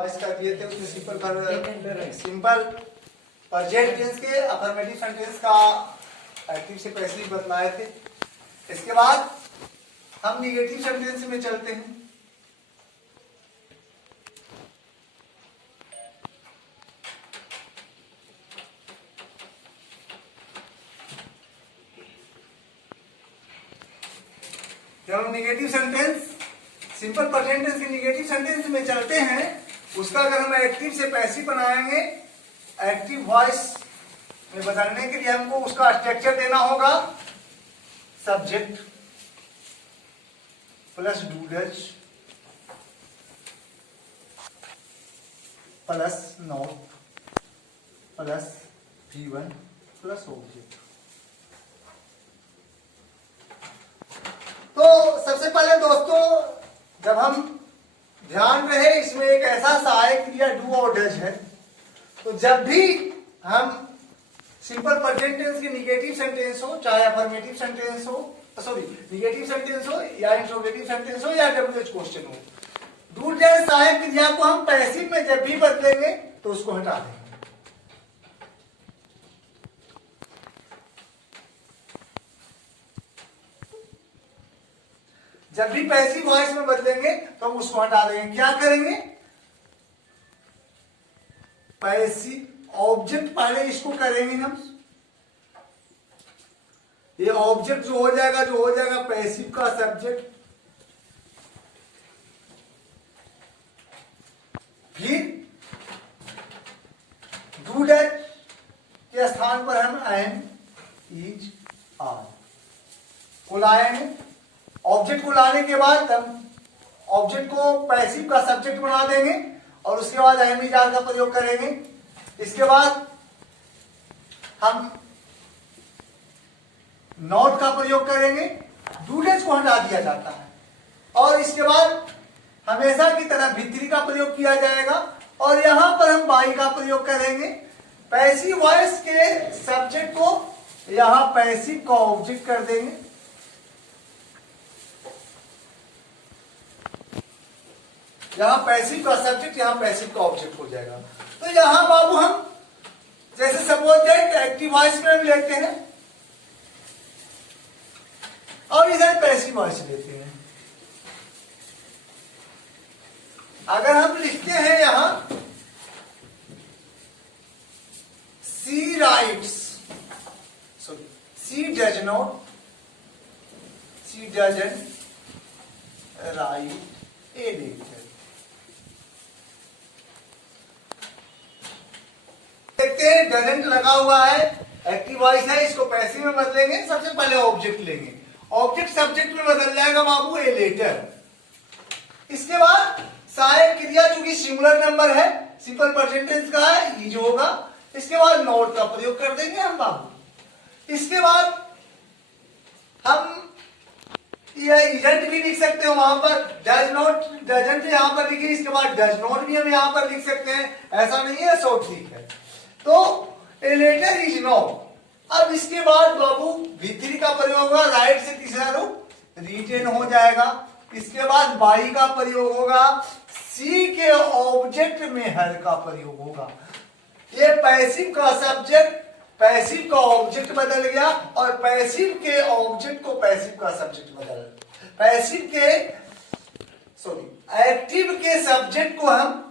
कर दिए थे उसमें सिंपल प्रेजेंट टेंस के अफर्मेटिव सेंटेंस का एक्टिव से पैसिव बदलाए थे। इसके बाद हम निगेटिव सेंटेंस में चलते हैं। जब हम negative sentence simple present tense के निगेटिव सेंटेंस में चलते हैं, उसका अगर हम एक्टिव से पैसिव बनाएंगे, एक्टिव वॉइस में बदलने के लिए हमको उसका स्ट्रक्चर देना होगा subject plus do does plus not plus V1 plus object. तो सबसे पहले दोस्तों, जब हम ध्यान रहे इसमें एक ऐसा सहायक क्रिया डू और डज है, तो जब भी हम सिंपल प्रेजेंट टेंस के निगेटिव सेंटेंस हो, चाहे अफर्मेटिव सेंटेंस हो, सॉरी निगेटिव सेंटेंस हो या इंट्रोगेटिव सेंटेंस हो या WH क्वेश्चन हो, डू डज सहायक क्रिया को हम पैसिव में जब भी बदलेंगे तो उसको हटा देंगे। जब भी पैसिव वॉइस में बदलेंगे तो हम उसको हटा देंगे। क्या करेंगे? पैसिव ऑब्जेक्ट पहले इसको करेंगे हम। ये ऑब्जेक्ट जो हो जाएगा पैसिव का सब्जेक्ट, फिर डू डैट के स्थान पर हम एम इज आर को लाएंगे। ऑब्जेक्ट को लाने के बाद हम ऑब्जेक्ट को पैसिव का सब्जेक्ट बना देंगे और उसके बाद एम इज आर का प्रयोग करेंगे। इसके बाद हम नॉट का प्रयोग करेंगे, डू डज को हटा दिया जाता है, और इसके बाद हमेशा की तरह भित्री का प्रयोग किया जाएगा और यहां पर हम बाई का प्रयोग करेंगे। पैसिव वॉइस के सब्जेक्ट को यहां पैसिव का ऑब्जेक्ट कर देंगे। यहां पैसिव का सब्जेक्ट, यहां पैसिव का ऑब्जेक्ट हो जाएगा। तो यहां बाबू हम जैसे सपोज दैट एक्टिव वॉइस में हम लेते हैं और इधर पैसिव वॉइस लेते हैं। अगर हम लिखते हैं यहां C writes, sorry C does not, C doesn't write a letter. देखते हैं डजंट लगा हुआ है, एक्टिव वॉइस है, इसको पैसिव में बदलेंगे। सबसे पहले ऑब्जेक्ट लेंगे, ऑब्जेक्ट सब्जेक्ट में बदल जाएगा बाबू ए लेटर। इसके बाद सहायक क्रिया चूंकि सिंगुलर नंबर है, सिंपल प्रेजेंट टेंस का है, इज होगा। इसके बाद नॉट का प्रयोग कर देंगे हम बाबू। इसके बाद हम यह इजेंट भी लिख सकते हो, वहां पर डज नॉट डजंट यहां पर लिखिए, इसके बाद डज नॉट भी हम यहां पर लिख सकते हैं, ऐसा नहीं है, सो ठीक है। तो ए लेटर इज नॉट। अब इसके बाद बाबू V3 का प्रयोग होगा, राइट से तीसरा रूप रिटेन हो जाएगा। इसके बाद बाई का प्रयोग होगा, सी के ऑब्जेक्ट में हर का प्रयोग होगा। ये पैसिव का सब्जेक्ट पैसिव का ऑब्जेक्ट बदल गया और पैसिव के ऑब्जेक्ट को पैसिव का सब्जेक्ट बदल, पैसिव के सॉरी एक्टिव के सब्जेक्ट को हम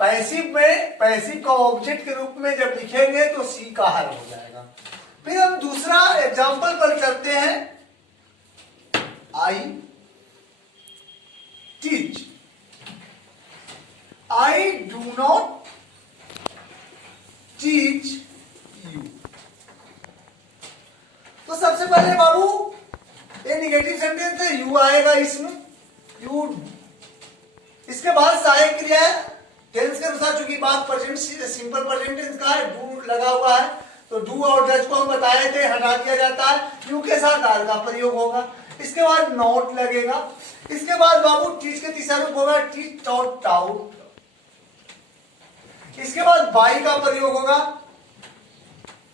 पैसिव में पैसिव का ऑब्जेक्ट के रूप में जब लिखेंगे तो सी का हर हो जाएगा। फिर हम दूसरा एग्जांपल पर करते हैं, I teach, I do not teach you. तो सबसे पहले बाबू ये निगेटिव सेंटेंस है, यू आएगा इसमें, यू। इसके बाद सहायक क्रिया है टेंस के अनुसार, चूंकि बात प्रेजेंट सिंपल प्रेजेंट टेंस का है, डू लगा हुआ है, तो डू और डज को हम बताए थे हटा दिया जाता है, यू के साथ आर का प्रयोग होगा। इसके बाद नॉट लगेगा। इसके बाद बाबू टीच के तीसरा रूप होगा टीच टॉट टाउट। इसके बाद बाई का प्रयोग होगा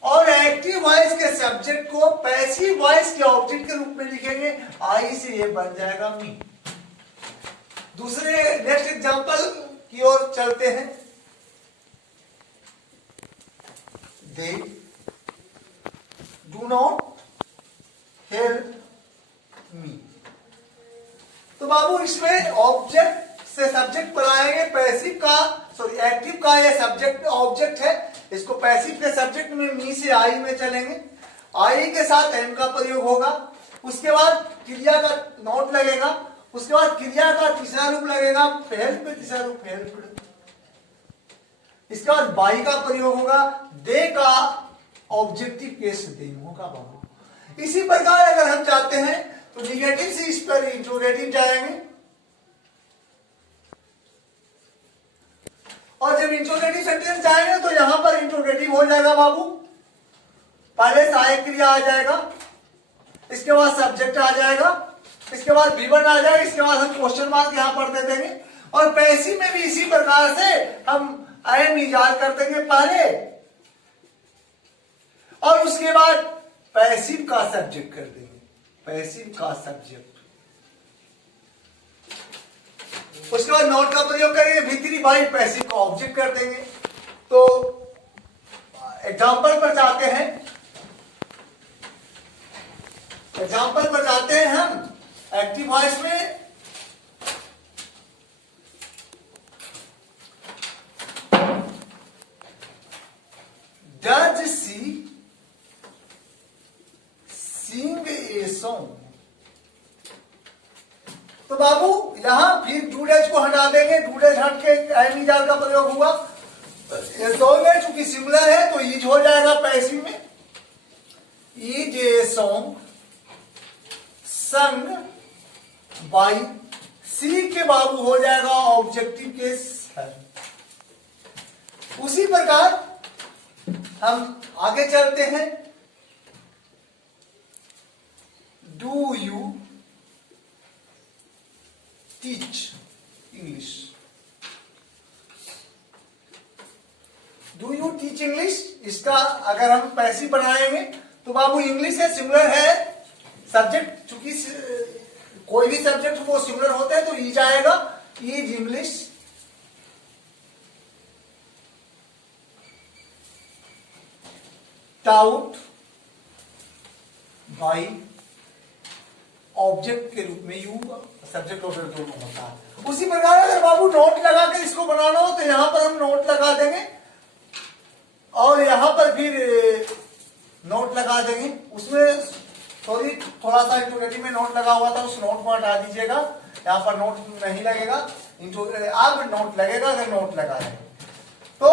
और एक्टिव वॉइस के सब्जेक्ट को पैसिव वॉइस के ऑब्जेक्ट के रूप में लिखेंगे, आई से ये बन जाएगा मी। दूसरे नेक्स्ट एग्जांपल चलते हैं। They do not help me. तो बाबू इसमें ऑब्जेक्ट से सब्जेक्ट बनाएंगे, पैसिव का सॉरी एक्टिव का ये सब्जेक्ट ऑब्जेक्ट है, इसको पैसिव के सब्जेक्ट में मी से आई में चलेंगे, आई के साथ एम का प्रयोग होगा, उसके बाद क्रिया का नोट लगेगा, उसके बाद क्रिया का तीसरा रूप लगेगा हेल्प में, तीसरा रूप हेल्प, इसके बाद बाई का प्रयोग होगा, दे का ऑब्जेक्टिव केस दे होगा बाबू। इसी प्रकार अगर हम चाहते हैं तो निगेटिव से इस पर इंट्रोगेटिव जाएंगे, और जब इंट्रोगेटिव सेंटेंस जाएंगे तो यहां पर इंट्रोगेटिव हो जाएगा बाबू, पहले सहायक क्रिया आ जाएगा, इसके बाद सब्जेक्ट आ जाएगा, इसके बाद विवरण आ जाएगा, इसके बाद हम क्वेश्चन मार्क यहां पर दे देंगे, और पैसिव में भी इसी प्रकार से हम एम इजाद कर देंगे पहले, और उसके बाद पैसिव का सब्जेक्ट कर देंगे, पैसिव का सब्जेक्ट, उसके बाद नोट का प्रयोग करेंगे, भीतरी बाई पैसिव का ऑब्जेक्ट कर देंगे। तो एग्जाम्पल पर जाते हैं, एग्जाम्पल पर जाते हैं हम एक्टिव वॉइस में। Does she sing a song. तो बाबू यहां फिर डूडेज को हटा देंगे, डूडेज हट के एम इजाद का प्रयोग हुआ, सॉन्ग है चूंकि सिंगुलर है तो ईज हो जाएगा पैसिव में, is a song sung by, C K Babu हो जाएगा ऑब्जेक्टिव केस है। उसी प्रकार हम आगे चलते हैं, do you teach English. Do you teach English, इसका अगर हम पैसिव बनाएंगे तो बाबू इंग्लिश है, सिंगुलर है, सब्जेक्ट चूंकि कोई भी सब्जेक्ट वो सिंगुलर होता है तो ईज आएगा, is English taught by, object के रूप में यू सब्जेक्ट ऑब्जेक्ट दोनों होता है। उसी प्रकार अगर बाबू नोट लगा के इसको बनाना हो तो यहां पर हम नोट लगा देंगे, और यहां पर फिर नोट लगा देंगे, उसमें थोड़ा सा इंट्रोगेटिव में नोट लगा हुआ था, उस नोट को हटा दीजिएगा, यहां पर नोट नहीं लगेगा, अब नोट लगेगा अगर नोट लगा है। तो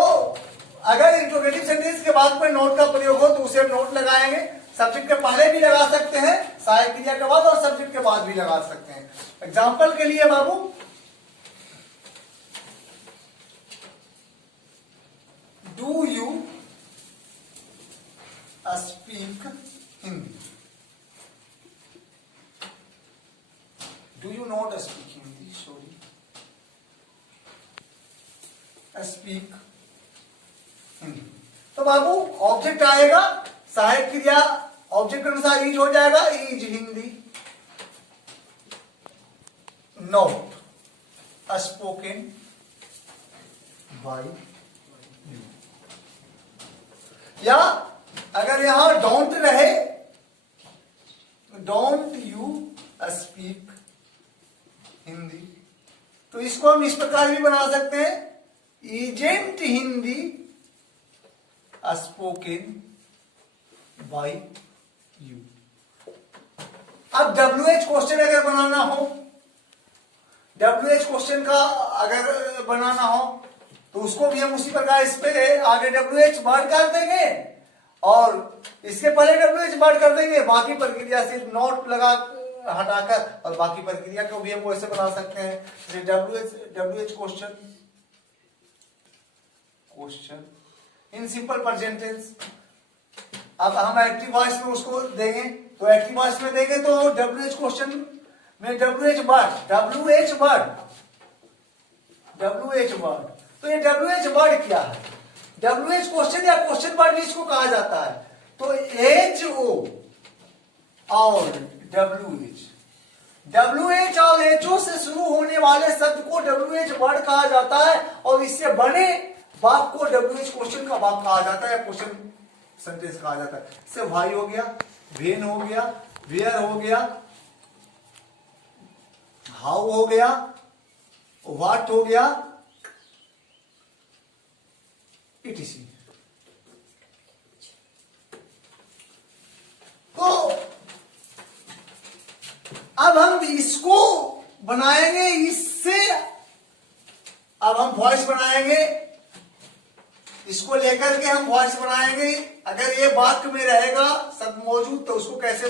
अगर इंट्रोगेटिव सेंटेंस के बाद कोई नोट का प्रयोग हो तो उसे हम नोट लगाएंगे, सब्जेक्ट के पहले भी लगा सकते हैं, सहायक क्रिया के बाद, और सब्जेक्ट के बाद भी लगा सकते हैं। एग्जाम्पल के लिए Babu, do you speak Hindi, do you not speak Hindi, sorry, speak Hindi. तो बाबू ऑब्जेक्ट आएगा, सहायक क्रिया ऑब्जेक्ट के अनुसार ईज हो जाएगा, is Hindi, not spoken by you. या अगर यहां डोंट रहे, डोंट यू स्पीक हिंदी, तो इसको हम इस प्रकार भी बना सकते हैं, isn't Hindi spoken by you. अब WH क्वेश्चन अगर बनाना हो, WH क्वेश्चन का अगर बनाना हो तो उसको भी हम उसी प्रकार इस पे आगे WH वर्ड कर देंगे, और इसके पहले WH वर्ड कर देंगे, बाकी प्रक्रिया सिर्फ नोट लगा हटाकर, और बाकी प्रक्रिया को भी हम वैसे बना सकते हैं। WH question in simple present tense. अब हम एक्टिव वॉइस में उसको देंगे, तो एक्टिव वॉइस में देंगे तो WH क्वेश्चन में WH वर्ड, तो ये WH वर्ड क्या है? WH क्वेश्चन या क्वेश्चन वर्ड भी इसको कहा जाता है। तो HO और WH और HO से शुरू होने वाले शब्द को WH वर्ड कहा जाता है, और इससे बने वाक्य को WH क्वेश्चन का वाक्य कहा जाता है, क्वेश्चन सेंटेंस कहा जाता है। जैसे व्हाई हो गया, व्हेन हो गया, वेयर हो गया, हाउ हो गया, व्हाट हो गया, etc। तो अब हम इसको बनाएंगे, इससे अब हम वॉइस बनाएंगे, इसको लेकर के हम वॉइस बनाएंगे। अगर ये वाक्य में रहेगा सब मौजूद तो उसको कैसे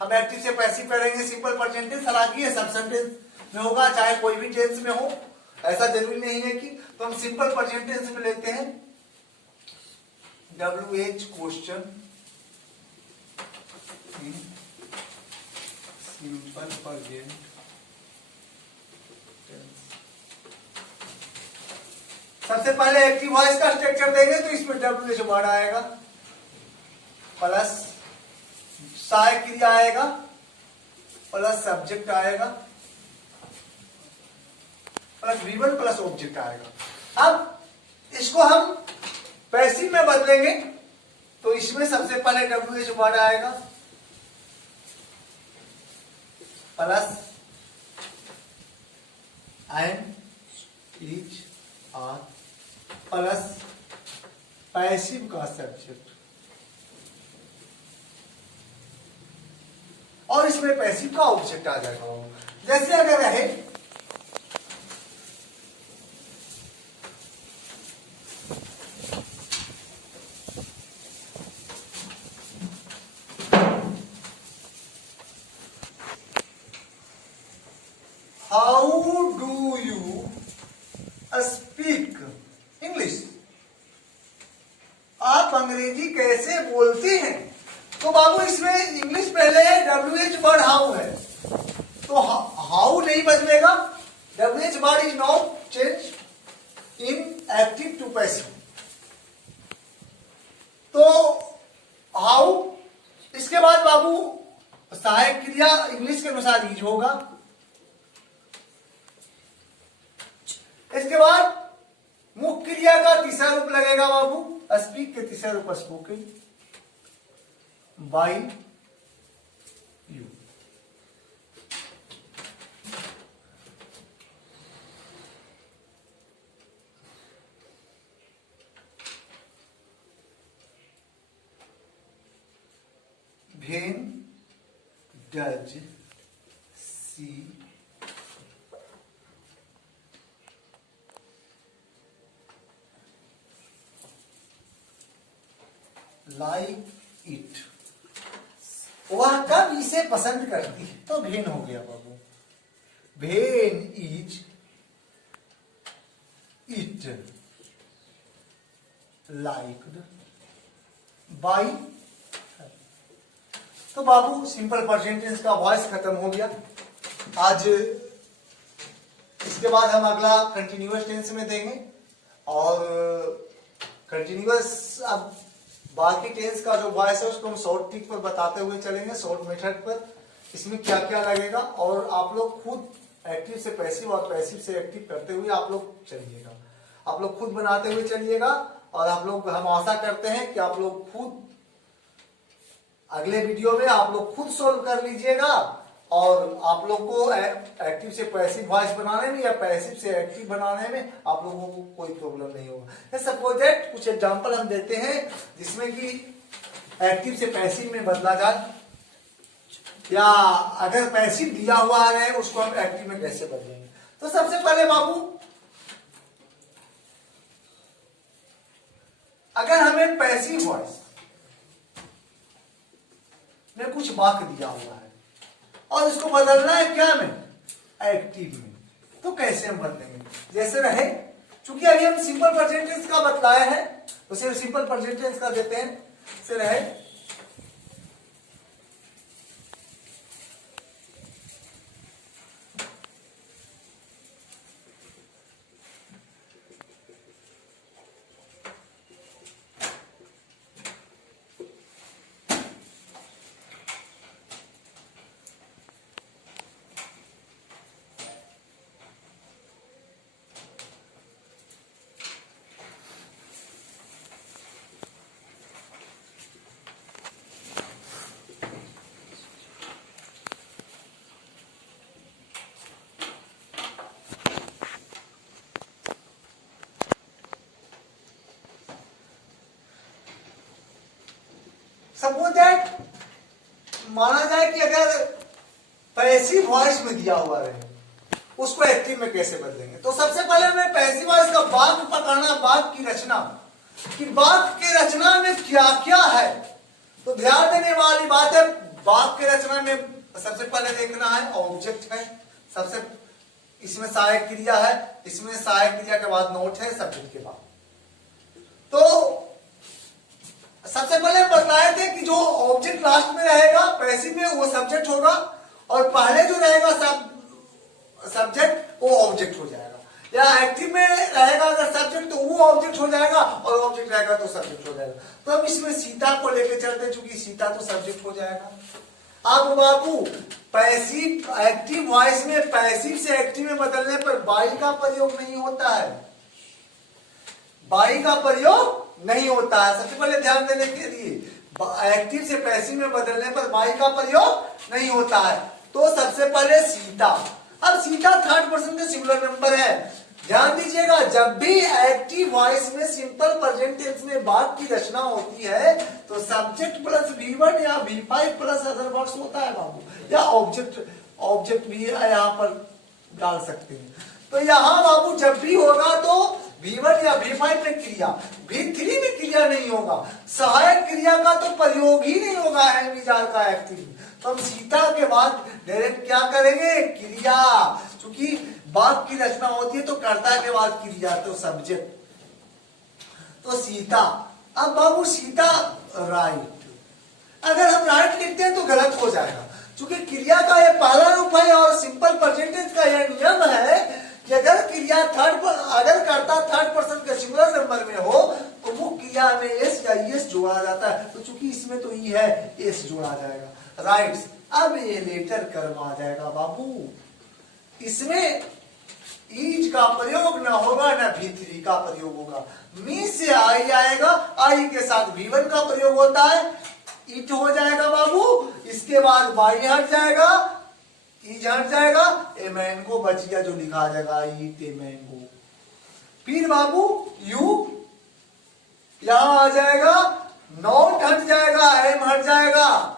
हम एक्टिव से पैसिव करेंगे, सिंपल प्रेजेंट हालांकि ये सब सेंटेंस में होगा, चाहे कोई भी टेंस में हो, ऐसा जरूरी नहीं है कि। तो हम सिंपल प्रेजेंट टेंस में लेते हैं WH question, simple present tense. सबसे पहले एक्टिव वॉइस का स्ट्रक्चर देंगे तो इसमें WH वर्ड आएगा, प्लस सहायक क्रिया आएगा, प्लस सब्जेक्ट आएगा, प्लस V1 प्लस ऑब्जेक्ट आएगा। अब इसको हम पैसिव में बदलेंगे तो इसमें सबसे पहले WH वर्ड आएगा, plus am, is, are, plus passive का सब्जेक्ट, और इसमें पैसिव का ऑब्जेक्ट आ जाएगा। जैसे अगर रहे how do you speak English, आप अंग्रेजी कैसे बोलते हैं। तो बाबू इसमें इंग्लिश पहले है, WH वर्ड हाउ है, तो हाउ नहीं बदलेगा, WH word is not change in active to passive. तो हाउ, इसके बाद बाबू सहायक क्रिया इंग्लिश के अनुसार यूज होगा, इसके बाद मुख्य क्रिया का तीसरा रूप लगेगा बाबू, स्पीक के तीसरा रूप spoken, by you. When does she like it, वह कब इसे पसंद करती है। तो भेन हो गया बाबू, भेन इज इट लाइक्ड बाई। तो बाबू सिंपल प्रेजेंट टेंस का वॉइस खत्म हो गया। आज इसके बाद हम अगला कंटिन्यूअस टेंस में देंगे, और कंटिन्यूअस अब बाकी टेंस का जो वॉइस है उसको हम शॉर्ट ट्रिक पर बताते हुए चलेंगे, शॉर्ट मेथड पर, इसमें क्या क्या लगेगा, और आप लोग खुद एक्टिव से पैसिव और पैसिव से एक्टिव करते हुए आप लोग चलिएगा, आप लोग खुद बनाते हुए चलिएगा। और आप लोग, हम आशा करते हैं कि आप लोग खुद अगले वीडियो में आप लोग खुद सोल्व कर लीजिएगा, और आप लोग को एक्टिव से पैसिव वॉइस बनाने में या पैसिव से एक्टिव बनाने में आप लोगों को कोई प्रॉब्लम नहीं होगा। सपोज दैट कुछ एग्जांपल हम देते हैं जिसमें कि एक्टिव से पैसिव में बदला जाए, या अगर पैसिव दिया हुआ है उसको हम एक्टिव में कैसे बदलेंगे। तो सबसे पहले बाबू, अगर हमें पैसिव वॉइस में कुछ वाक्य दिया हुआ है और इसको बदलना है क्या में, एक्टिव में, तो कैसे हम बदलेंगे। जैसे रहे, चूंकि अभी हम सिंपल प्रेजेंट टेंस का बतलाया है तो सिर्फ सिंपल प्रेजेंट टेंस का देते हैं। जैसे रहे, सपोज दैट माना जाए कि अगर पैसिव वॉइस में दिया हुआ रहे, उसको एक्टिव में कैसे बदलेंगे? तो सबसे पहले हमें पैसिव वॉइस का वाक्य पकड़ना, वाक्य की रचना, कि वाक्य की रचना में क्या क्या है। तो ध्यान देने वाली बात है, वाक्य की रचना में सबसे पहले देखना है ऑब्जेक्ट है, सबसे इसमें सहायक क्रिया है, इसमें सहायक क्रिया के बाद नोट है, सब्जेक्ट के बाद। तो सबसे पहले बताए थे कि जो ऑब्जेक्ट लास्ट में रहेगा पैसिव में वो सब्जेक्ट होगा, और पहले जो रहेगा सब्जेक्ट वो ऑब्जेक्ट हो जाएगा, या एक्टिव में रहेगा अगर सब्जेक्ट तो वो ऑब्जेक्ट हो जाएगा, और ऑब्जेक्ट रहेगा तो सब्जेक्ट हो जाएगा। तो अब इसमें सीता को लेके चलते, चूंकि सीता तो सब्जेक्ट हो जाएगा। अब बाबू पैसिव एक्टिव वॉइस में पैसिव से एक्टिव में बदलने पर बाई का प्रयोग नहीं होता है, बाई का प्रयोग नहीं होता है। सबसे पहले ध्यान देने के लिए, एक्टिव से पैसिव में बदलने पर बाई का प्रयोग नहीं होता है। तो सबसे पहले सीता, अब सीता थर्ड पर्सन का सिंगुलर नंबर है। ध्यान दीजिएगा, जब भी एक्टिव वॉइस में सिंपल प्रेजेंट टेंस में वाक्य की रचना होती है तो सब्जेक्ट प्लस V1 या V5 प्लस अदर वर्ड्स होता है बाबू, या ऑब्जेक्ट भी यहाँ पर डाल सकते हैं। तो यहाँ बाबू जब भी होगा तो V1 या V5 में क्रिया, V3 में क्रिया नहीं होगा, सहायक क्रिया का तो प्रयोग ही नहीं होगा एनविजार का एक्टिव। तो हम सीता के बाद डायरेक्ट क्या करेंगे? क्रिया, क्योंकि वाक्य की रचना होती है तो कर्ता के बाद क्रिया, तो सब्जेक्ट, तो सीता। अब बाबू सीता राइट, अगर हम राइट लिखते हैं तो गलत हो जाएगा, क्योंकि क्रिया का यह पहला रूप है और सिंपल परसेंटेज का यह नियम है कि अगर क्रिया अगर कर्ता थर्ड पर्सन के सिंगुलर नंबर में हो तो वो क्रिया में एस या ईएस जोड़ा जाता है। तो चूंकि इसमें तो ई है, एस जोड़ा जाएगा, राइट्स। अब ये लेटर कर्म आ जाएगा बाबू, इसमें ईज का प्रयोग ना होगा ना V3 का प्रयोग होगा, मी से आई आएगा, आई के साथ V1 का प्रयोग होता है, इट हो जाएगा बाबू, इसके बाद बाई हट जाएगा, ई हट जाएगा, ए मैंगो बच गया जो लिखा आ जाएगा ईट ए मैंगो। फिर बाबू यू यहां आ जाएगा, नॉट हट जाएगा, एम हट जाएगा,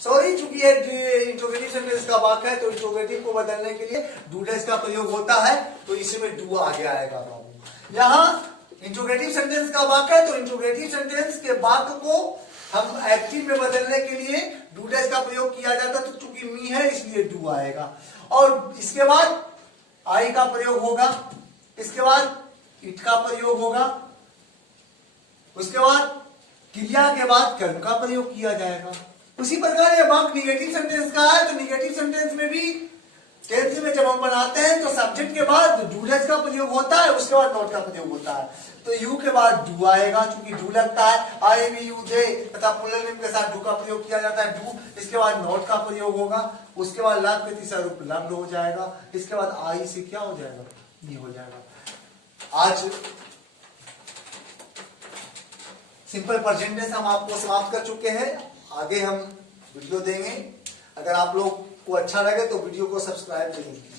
सॉरी चूंकि ये इंट्रोगेटिव सेंटेंस का वाक्य है तो इंट्रोगेटिव को बदलने के लिए डू डैश का प्रयोग होता है, तो इसमें डू आगे आएगा बाबू। यहां इंट्रोगेटिव सेंटेंस का वाक्य है तो इंट्रोगेटिव सेंटेंस के वाक्य को हम एक्टिव में बदलने के लिए डू डैश का प्रयोग किया जाता है, तो चूंकि मी है इसलिए डू आएगा, और इसके बाद आई का प्रयोग होगा, इसके बाद इट का प्रयोग होगा, उसके बाद क्रिया के बाद कर्म का प्रयोग किया जाएगा। उसी प्रकार ये वाक्य निगेटिव सेंटेंस का है, तो निगेटिव सेंटेंस में भी टेंस में जब हम बनाते हैं तो सब्जेक्ट के बाद डू डैश का प्रयोग होता है, उसके बाद नॉट का प्रयोग होता है। तो यू के बाद डू आएगा, चूंकि डू लगता है, आई वी यू दे तथा पुल्लिंग के साथ डू का प्रयोग किया जाता है, डू। इसके बाद नॉट का प्रयोग होगा, उसके बाद लग के तीसरा रूप लग्न हो जाएगा, इसके बाद आई से क्या हो जाएगा? ये हो जाएगा। आज सिंपल प्रेजेंट टेंस हम आपको समाप्त कर चुके हैं, आगे हम वीडियो देंगे। अगर आप लोग को अच्छा लगे तो वीडियो को सब्सक्राइब जरूर कीजिए।